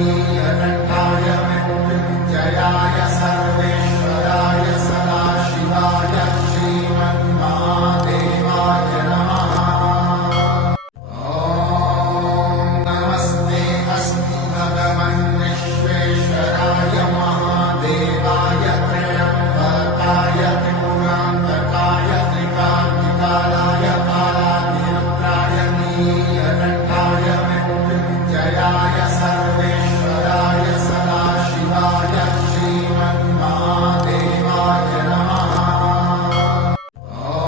नीलकण्ठाय मृत्युञ्जयाय सर्वेश्वराय सदाशिवाय श्रीमन्महादेवाय नमः। ॐ नमस्ते अस्मि भगवन् विश्वेश्वराय महादेवाय त्र्यम्बकाय त्रिपुरान्तकाय त्रिकाग्निकालाय कालाग्निरुद्राय नीलकण्ठाय मृत्युञ्जयाय सर्वेश्वराय सदाशिवाय श्रीमन्महादेवाय नमः। ॐ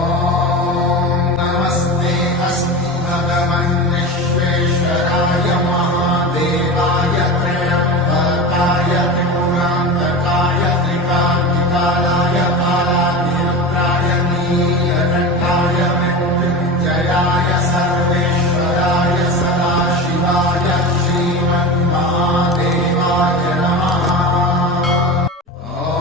नमस्ते अस्मि भगवन् विश्वेश्वराय महादेवाय त्र्यम्बकाय त्रिपुरान्तकाय त्रिकाग्निकालाय कालाग्निरुद्राय नीलकण्ठाय मृत्युञ्जयाय सर्वेश्वराय सदाशिवाय श्रीमन्महादेवाय नमः। ॐ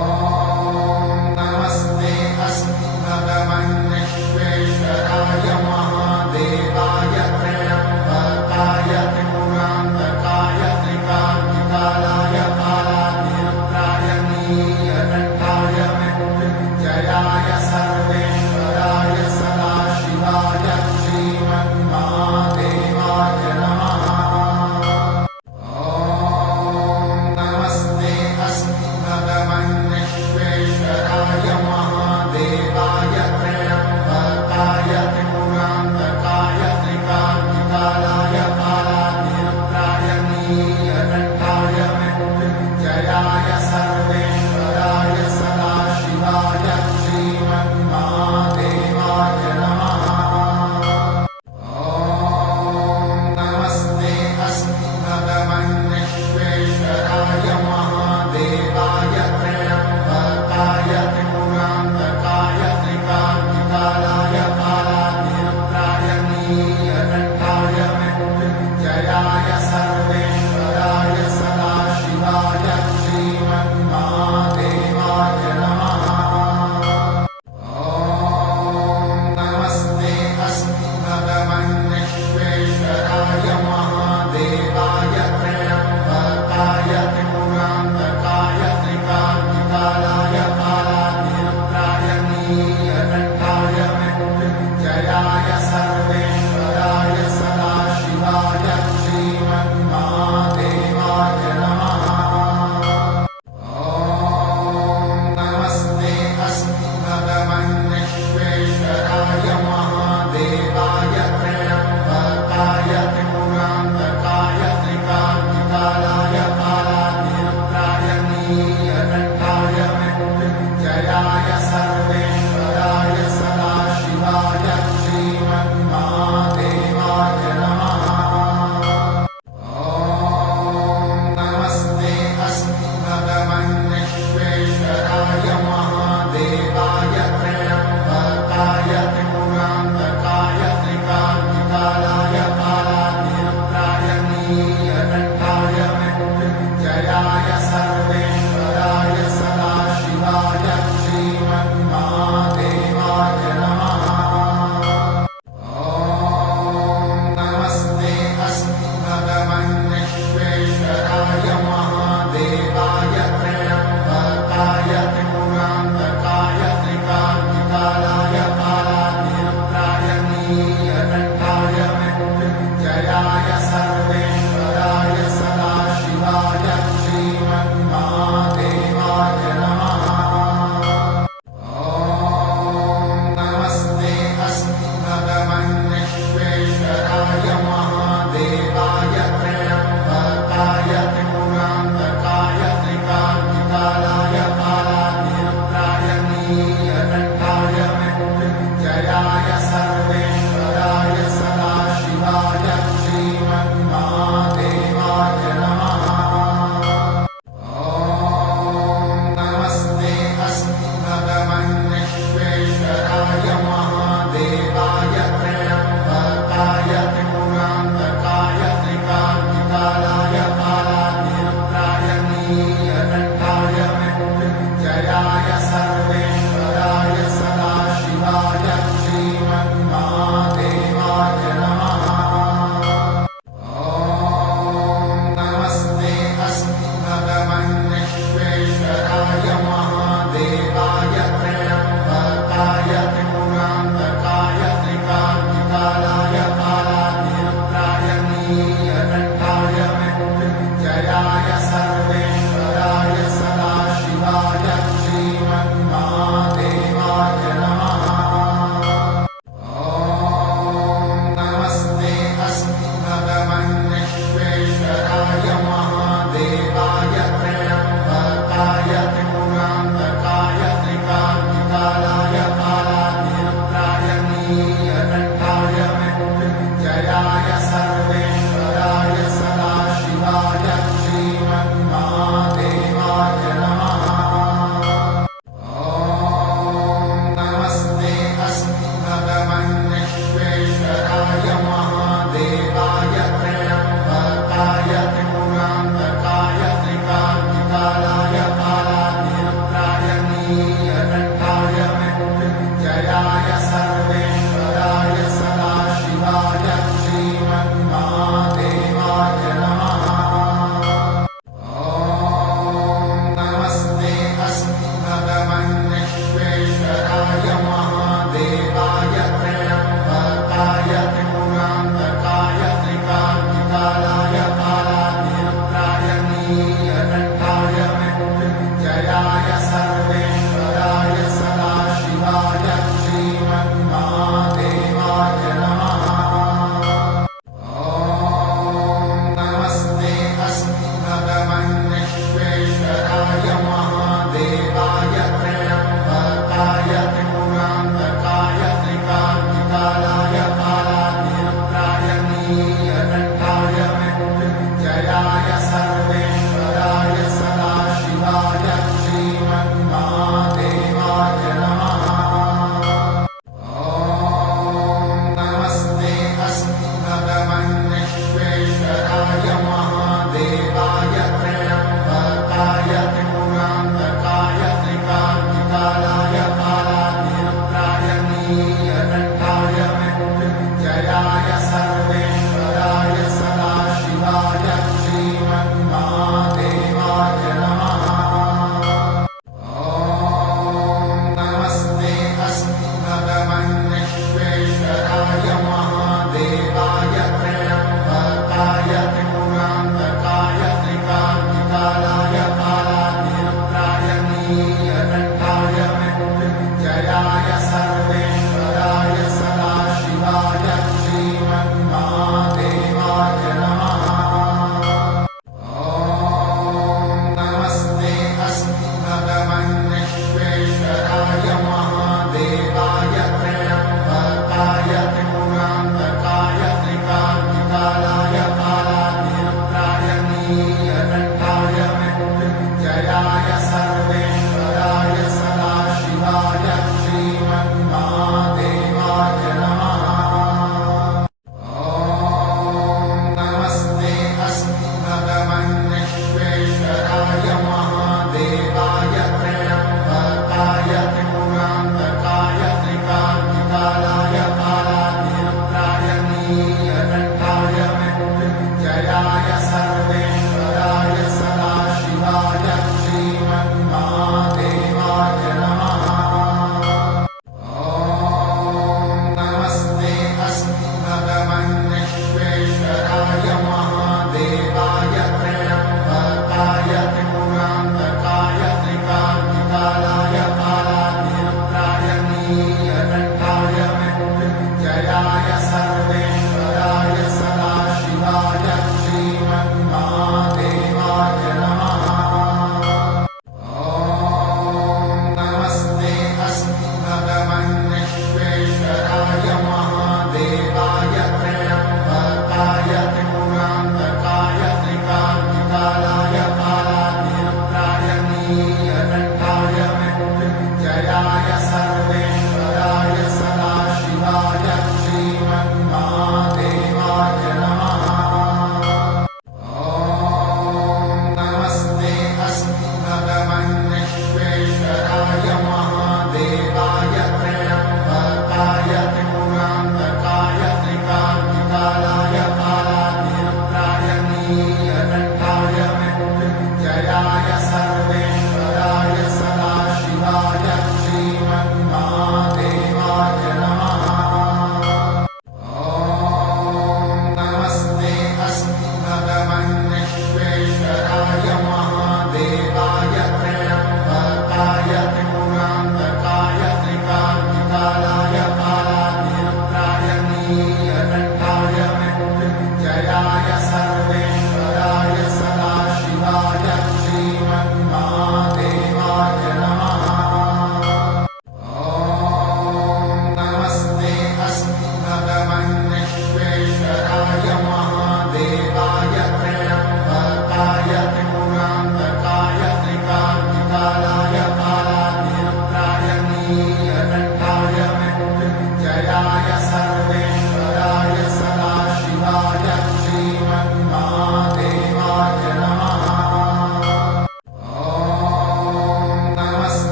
नमस्ते अस्मि भगवन् विश्वेश्वराय महादेवाय त्र्यम्बकाय त्रिपुरान्तकाय त्रिकाग्निकालाय कालाग्निरुद्राय नीलकण्ठाय मृत्युञ्जयाय सर्वेश्वराय सदाशिवाय श्रीमन्महादेवाय नमः। ॐ नमस्ते अस्मि भगवन् विश्वेश्वराय महादेवाय त्र्यम्बकाय त्रिपुरान्तकाय त्रिकाग्निकालाय कालाग्निरुद्राय नीलकण्ठाय मृत्युञ्जयाय सर्वेश्वराय सदाशिवाय श्रीमन्महादेवाय नमः। ॐ नमस्ते अस्मि भगवन् विश्वेश्वराय महादेवाय त्र्यम्बकाय त्रिपुरान्तकाय त्रिकाग्निकालाय कालाग्निरुद्राय नीलकण्ठाय मृत्युञ्जयाय सर्वेश्वराय सदाशिवाय श्रीमन्महादेवाय नमः। ॐ नमस्ते अस्मि भगवन् विश्वेश्वराय महादेवाय त्र्यम्बकाय त्रिपुरान्तकाय त्रिकाग्निकालाय कालाग्निरुद्राय नीलकण्ठाय मृत्युञ्जयाय सर्वेश्वराय सदाशिवाय श्रीमन्महादेवाय नमः। ॐ नमस्ते अस्मि भगवन् विश्वेश्वराय महादेवाय त्र्यम्बकाय त्रिपुरान्तकाय त्रिकाग्निकालाय कालाग्निरुद्राय नीलकण्ठाय मृत्युञ्जयाय सर्वेश्वराय सदाशिवाय श्रीमन्महादेवाय नमः। ॐ नमस्ते अस्मि भगवन् विश्वेश्वराय महादेवाय त्र्यम्बकाय त्रिपुरान्तकाय त्रिकाग्निकालाय कालाग्निरुद्राय नीलकण्ठाय मृत्युञ्जयाय सर्वेश्वराय सदाशिवाय श्रीमन्महादेवाय नमः। ॐ नमस्ते अस्मि भगवन् विश्वेश्वराय महादेवाय त्र्यम्बकाय त्रिपुरान्तकाय त्रिकाग्निकालाय कालाग्निरुद्राय नीलकण्ठाय मृत्युञ्जयाय सर्वेश्वराय सदाशिवाय श्रीमन्महादेवाय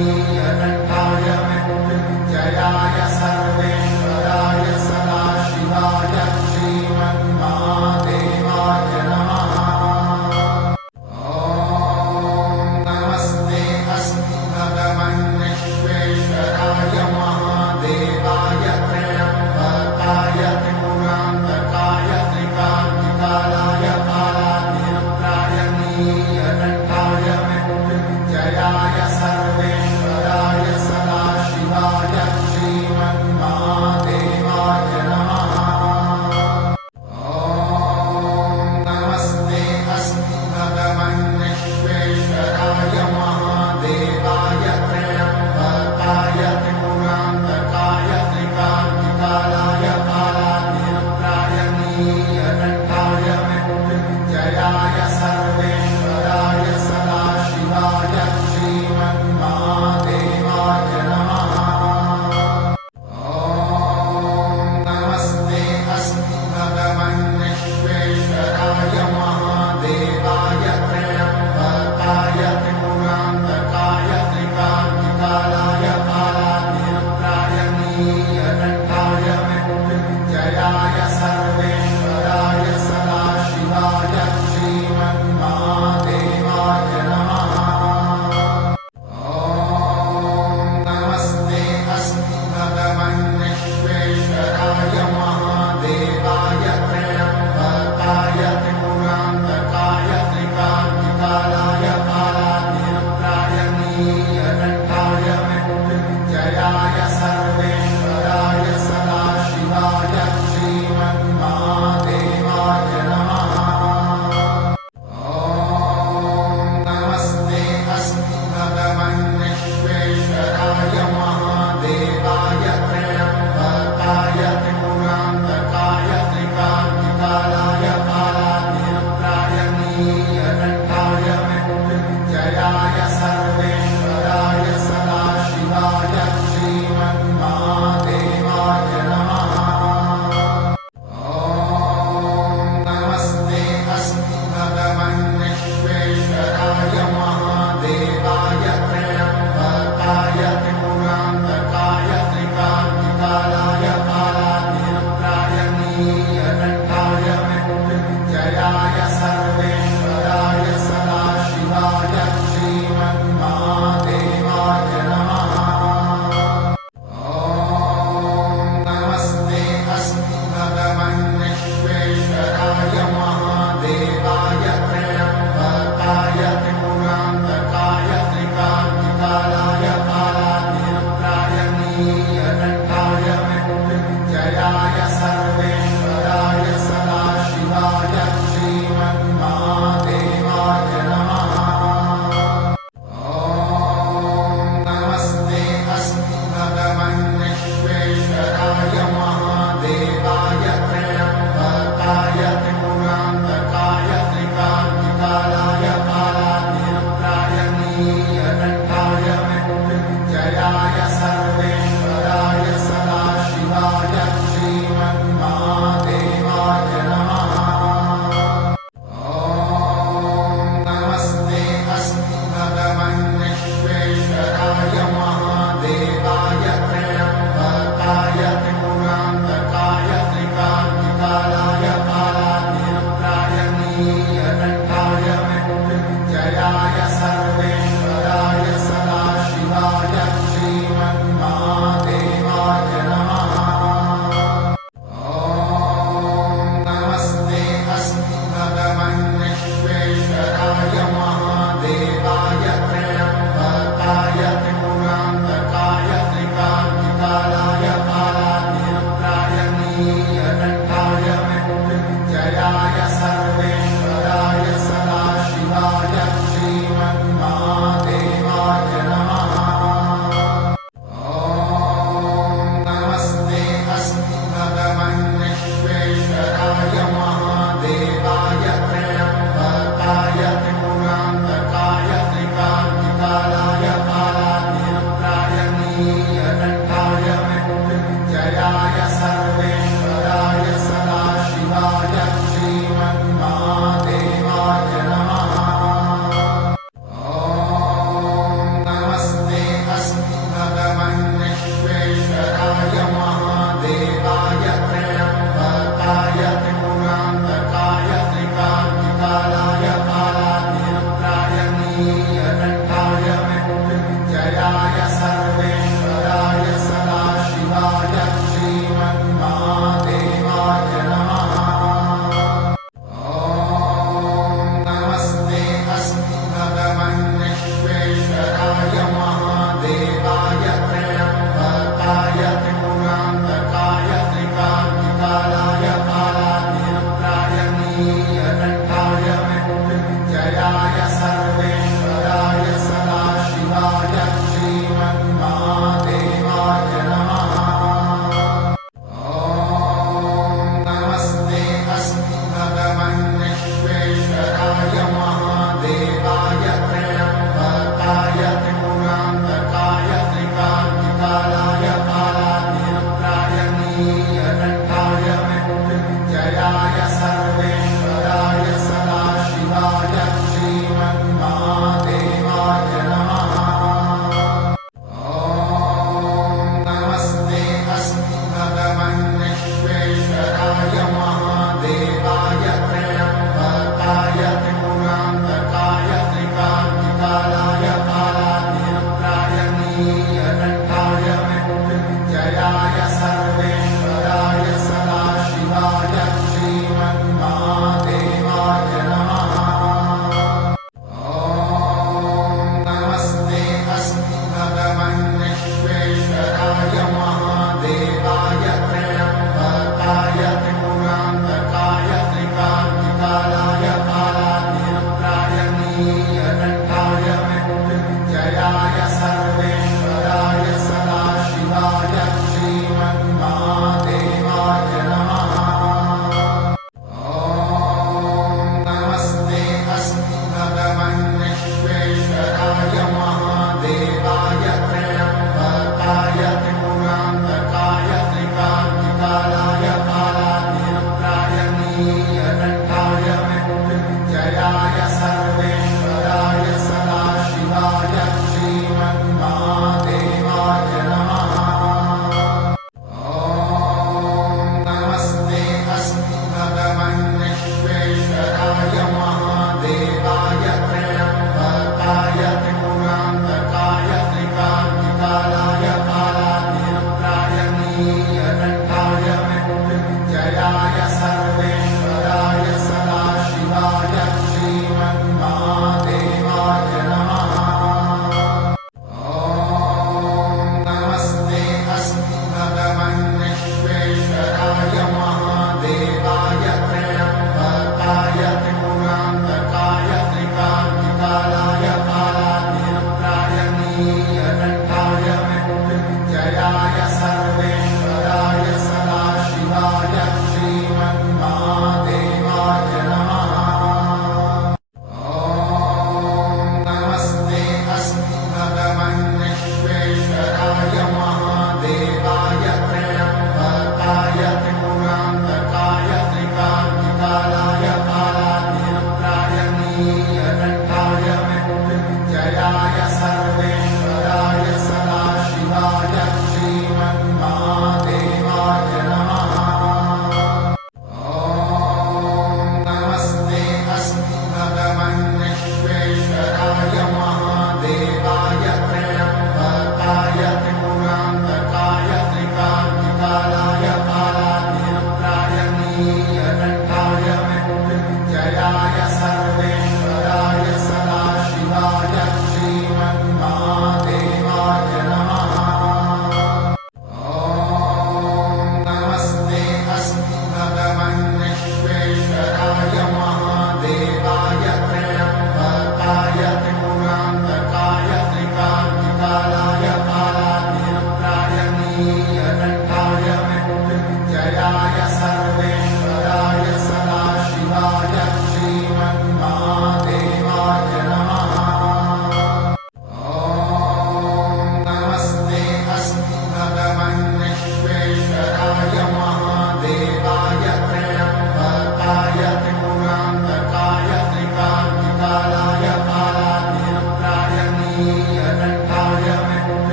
नीलकण्ठाय मृत्युञ्जयाय सर्वेश्वराय सदाशिवाय श्रीमन्महादेवाय नमः। नमस्ते अस्तु भगवन् विश्वेश्वराय महादेवाय त्र्यम्बकाय त्रिपुरान्तकाय त्रिकाग्निकालाय कालाग्निरुद्राय नीलकण्ठाय मृत्युञ्जयाय सर्वेश्वराय सदाशिवाय श्रीमन्महादेवाय नमः। नमस्ते अस्तु भगवन् विश्वेश्वराय महादेवाय त्र्यम्बकाय त्रिपुरान्तकाय त्रिकाग्निकालाय कालाग्निरुद्राय नीलकण्ठाय मृत्युञ्जयाय सर्वेश्वराय सदाशिवाय श्रीमन्महादेवाय नमः। नमस्ते अस्तु भगवन् विश्वेश्वराय महादेवाय त्र्यम्बकाय त्रिपुरान्तकाय त्रिकाग्निकालाय कालाग्निरुद्राय नीलकण्ठाय मृत्युञ्जयाय सर्वेश्वराय सदाशिवाय श्रीमन्महादेवाय नमः। नमस्ते अस्तु भगवन् विश्वेश्वराय महादेवाय त्र्यम्बकाय त्रिपुरान्तकाय त्रिकाग्निकालाय कालाग्निरुद्राय नीलकण्ठाय मृत्युञ्जयाय सर्वेश्वराय सदाशिवाय श्रीमन्महादेवाय नमः। नमस्ते अस्तु भगवन् विश्वेश्वराय महादेवाय त्र्यम्बकाय त्रिपुरान्तकाय त्रिकाग्निकालाय कालाग्निरुद्राय नीलकण्ठाय मृत्युञ्जयाय सर्वेश्वराय सदाशिवाय श्रीमन्महादेवाय नमः। नमस्ते अस्तु भगवन् विश्वेश्वराय महादेवाय त्र्यम्बकाय त्रिपुरान्तकाय त्रिकाग्निकालाय कालाग्निरुद्राय नीलकण्ठाय मृत्युञ्जयाय सर्वेश्वराय सदाशिवाय श्रीमन्महादेवाय नमः। नमस्ते अस्तु भगवन् विश्वेश्वराय महादेवाय त्र्यम्बकाय त्रिपुरान्तकाय त्रिकाग्निकालाय कालाग्निरुद्राय नीलकण्ठाय मृत्युञ्जयाय सर्वेश्वराय सदाशिवाय श्रीमन्महादेवाय नमः। नमस्ते अस्तु भगवन् विश्वेश्वराय महादेवाय त्र्यम्बकाय त्रिपुरान्तकाय त्रिकाग्निकालाय कालाग्निरुद्राय नीलकण्ठाय मृत्युञ्जयाय सर्वेश्वराय सदाशिवाय श्रीमन्महादेवाय नमः। नमस्ते अस्तु भगवन् विश्वेश्वराय महादेवाय त्र्यम्बकाय त्रिपुरान्तकाय त्रिकाग्निकालाय कालाग्निरुद्राय नीलकण्ठाय मृत्युञ्जयाय सर्वेश्वराय सदाशिवाय श्रीमन्महादेवाय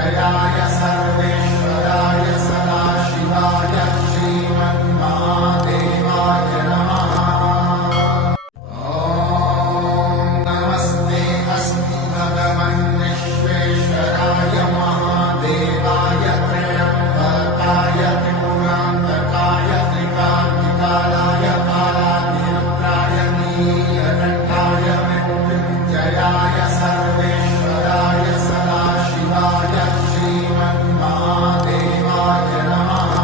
मृत्युञ्जयाय सर्वेश्वराय सदाशिवाय श्रीमन्महादेवाय नमः। नमस्ते अस्मि भगवन् विश्वेश्वराय महादेवाय त्र्यम्बकाय त्रिपुरान्तकाय त्रिकाग्निकालाय कालाग्निरुद्राय नीलकण्ठाय मृत्युञ्जयाय सर्वेश्वराय सदाशिवाय श्रीमन्महादेवाय नमः।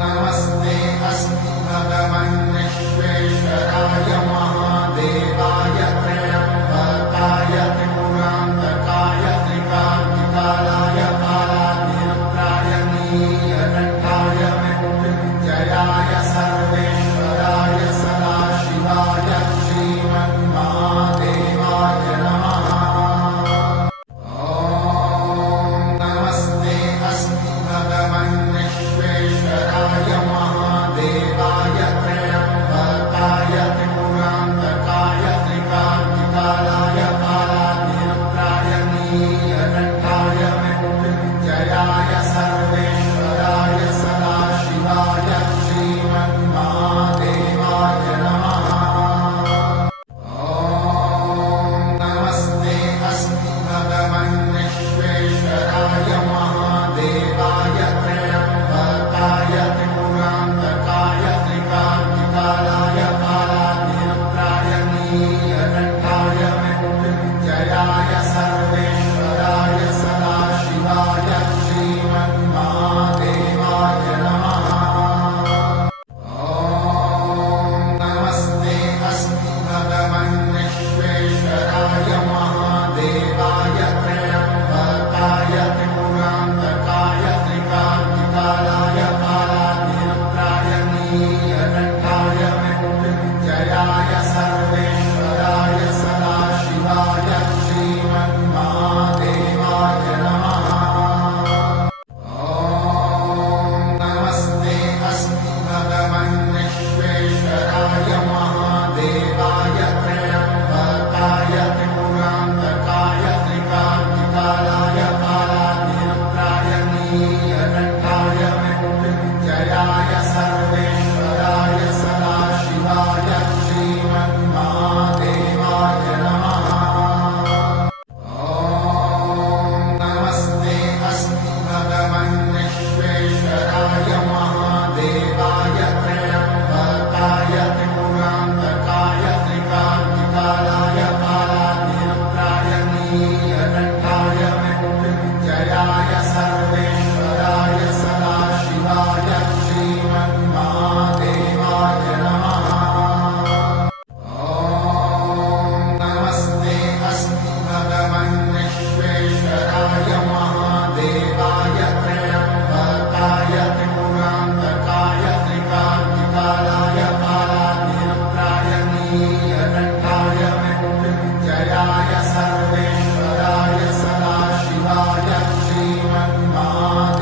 नमस्ते अस्मि भगवन् विश्वेश्वराय महादेवाय त्र्यम्बकाय त्रिपुरान्तकाय त्रिकाग्निकालाय कालाग्निरुद्राय नीलकण्ठाय मृत्युञ्जयाय सर्वेश्वराय सदाशिवाय श्रीमन्महादेवाय नमः। नमस्ते अस्मि भगवन् विश्वेश्वराय महादेवाय त्र्यम्बकाय त्रिपुरान्तकाय त्रिकाग्निकालाय कालाग्निरुद्राय नीलकण्ठाय मृत्युञ्जयाय सर्वेश्वराय सदाशिवाय श्रीमन्महादेवाय नमः। नमस्ते अस्मि भगवन् विश्वेश्वराय महादेवाय त्र्यम्बकाय त्रिपुरान्तकाय त्रिकाग्निकालाय कालाग्निरुद्राय नीलकण्ठाय मृत्युञ्जयाय सर्वेश्वराय सदाशिवाय श्रीमन्महादेवाय नमः। नमस्ते अस्मि भगवन् विश्वेश्वराय महादेवाय त्र्यम्बकाय त्रिपुरान्तकाय त्रिकाग्निकालाय कालाग्निरुद्राय नीलकण्ठाय मृत्युञ्जयाय सर्वेश्वराय सदाशिवाय श्रीमन्महादेवाय नमः। नमस्ते अस्मि भगवन् विश्वेश्वराय महादेवाय त्र्यम्बकाय त्रिपुरान्तकाय त्रिकाग्निकालाय कालाग्निरुद्राय नीलकण्ठाय मृत्युञ्जयाय सर्वेश्वराय सदाशिवाय श्रीमन्महादेवाय नमः। नमस्ते अस्मि भगवन् विश्वेश्वराय महादेवाय त्र्यम्बकाय त्रिपुरान्तकाय त्रिकाग्निकालाय कालाग्निरुद्राय नीलकण्ठाय मृत्युञ्जयाय सर्वेश्वराय सदाशिवाय श्रीमन्महादेवाय नमः। नमस्ते अस्मि भगवन् विश्वेश्वराय महादेवाय त्र्यम्बकाय त्रिपुरान्तकाय त्रिकाग्निकालाय कालाग्निरुद्राय नीलकण्ठाय मृत्युञ्जयाय सर्वेश्वराय सदाशिवाय श्रीमन्महादेवाय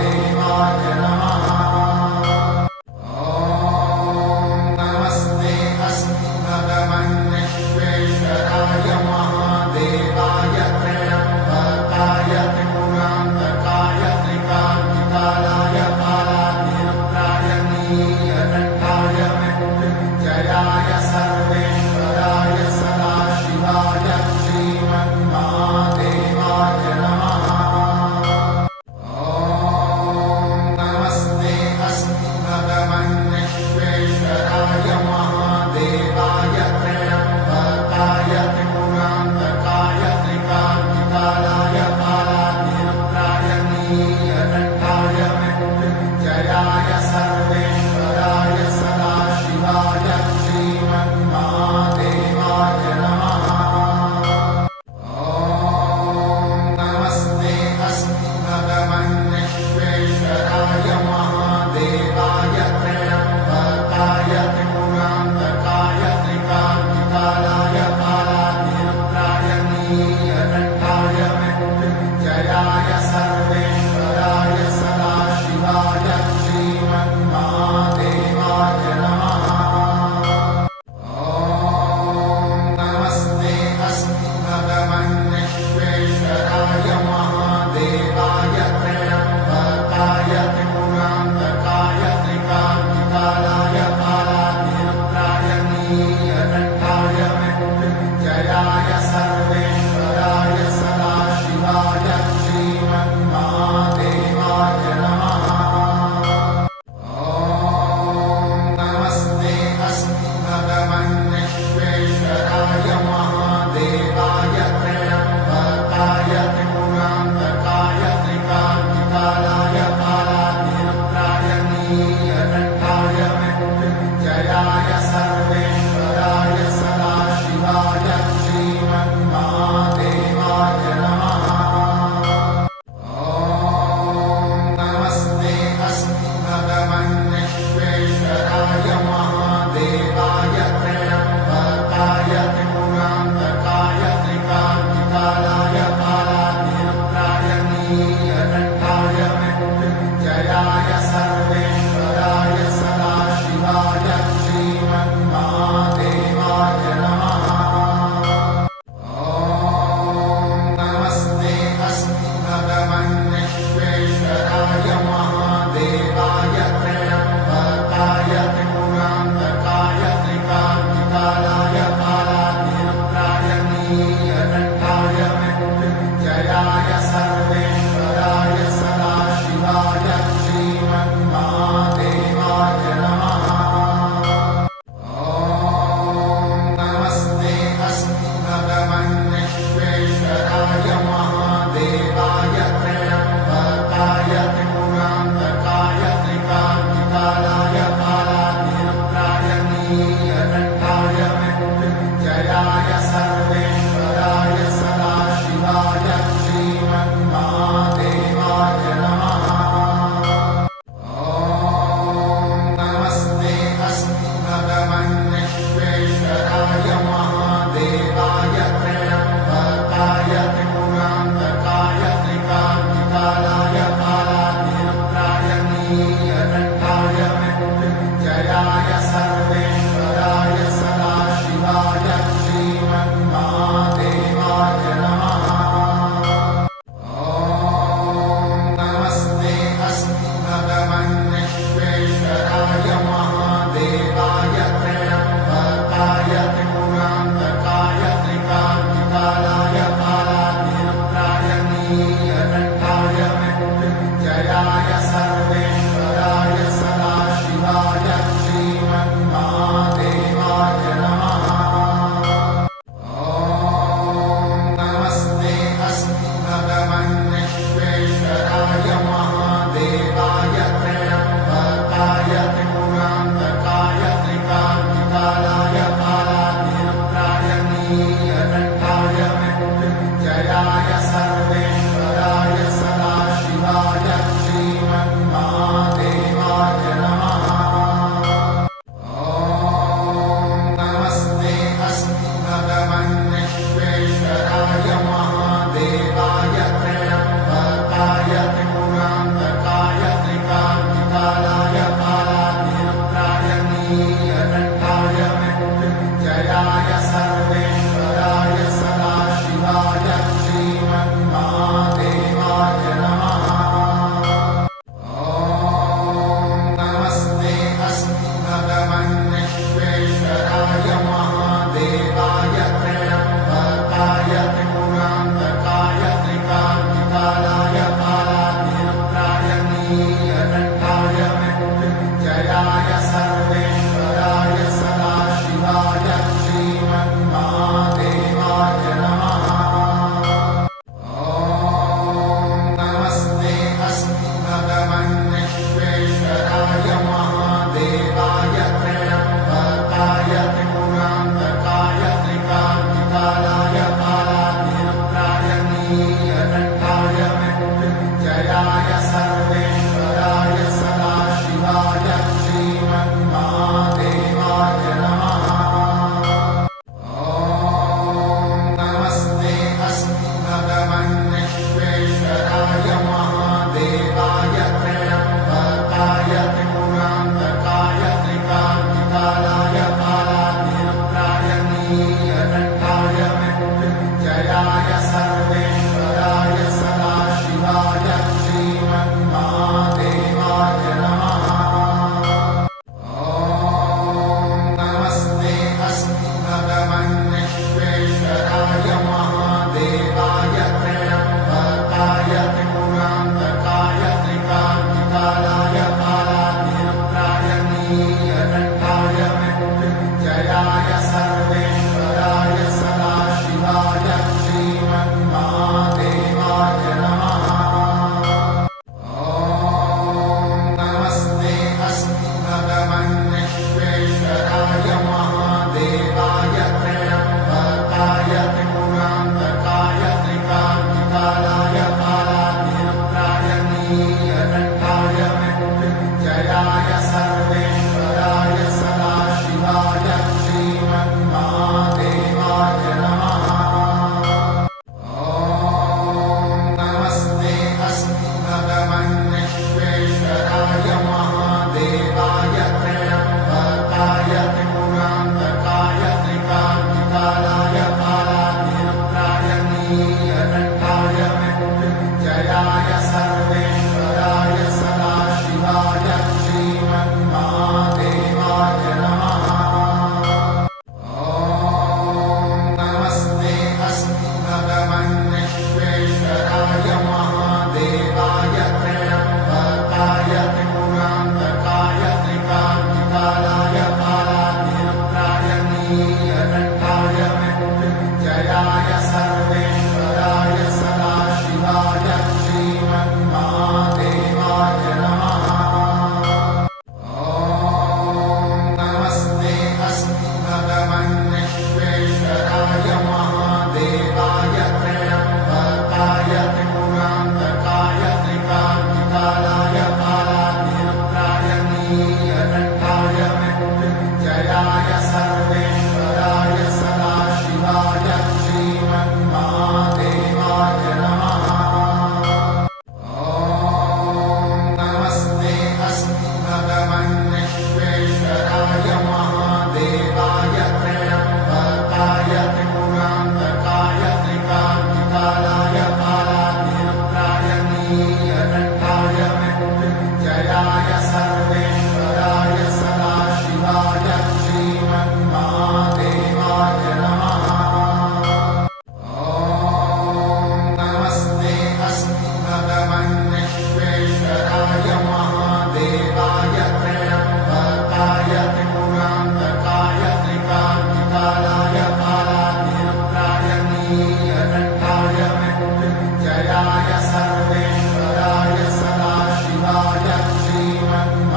मृत्युञ्जयाय सर्वेश्वराय सदाशिवाय श्रीमन्महादेवाय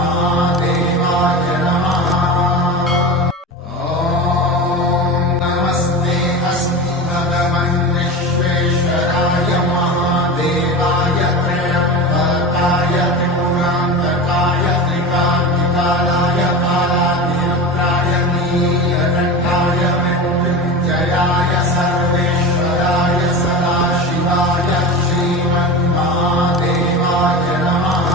नमः। नमस्ते अस्मि भगवन् विश्वेश्वराय महादेवाय त्र्यम्बकाय त्रिपुरान्तकाय त्रिकाग्निकालाय कालाग्निरुद्राय नीलकण्ठाय मृत्युञ्जयाय सर्वेश्वराय सदाशिवाय श्रीमन्महादेवाय नमः।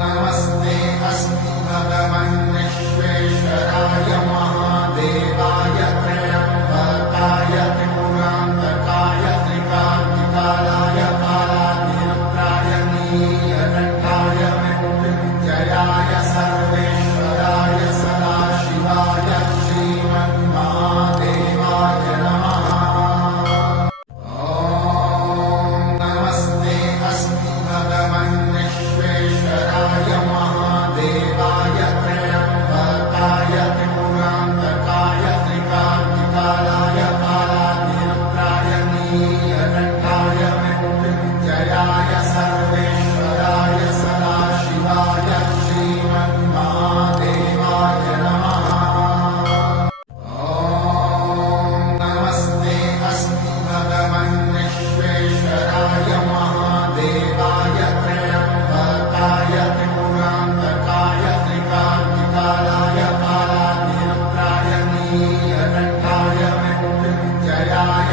नमस्ते अस्मि भगवन् विश्वेश्वराय महादेवाय त्र्यम्बकाय त्रिपुरान्तकाय त्रिकाग्निकालाय कालाग्निरुद्राय नीलकण्ठाय मृत्युञ्जयाय सर्वेश्वराय सदाशिवाय श्रीमन्महादेवाय नमः। नमस्ते अस्मि भगवन् विश्वेश्वराय महादेवाय त्र्यम्बकाय त्रिपुरान्तकाय त्रिकाग्निकालाय कालाग्निरुद्राय नीलकण्ठाय मृत्युञ्जयाय सर्वेश्वराय सदाशिवाय श्रीमन्महादेवाय नमः। नमस्ते अस्मि भगवन् विश्वेश्वराय महादेवाय त्र्यम्बकाय त्रिपुरान्तकाय त्रिकाग्निकालाय कालाग्निरुद्राय नीलकण्ठाय मृत्युञ्जयाय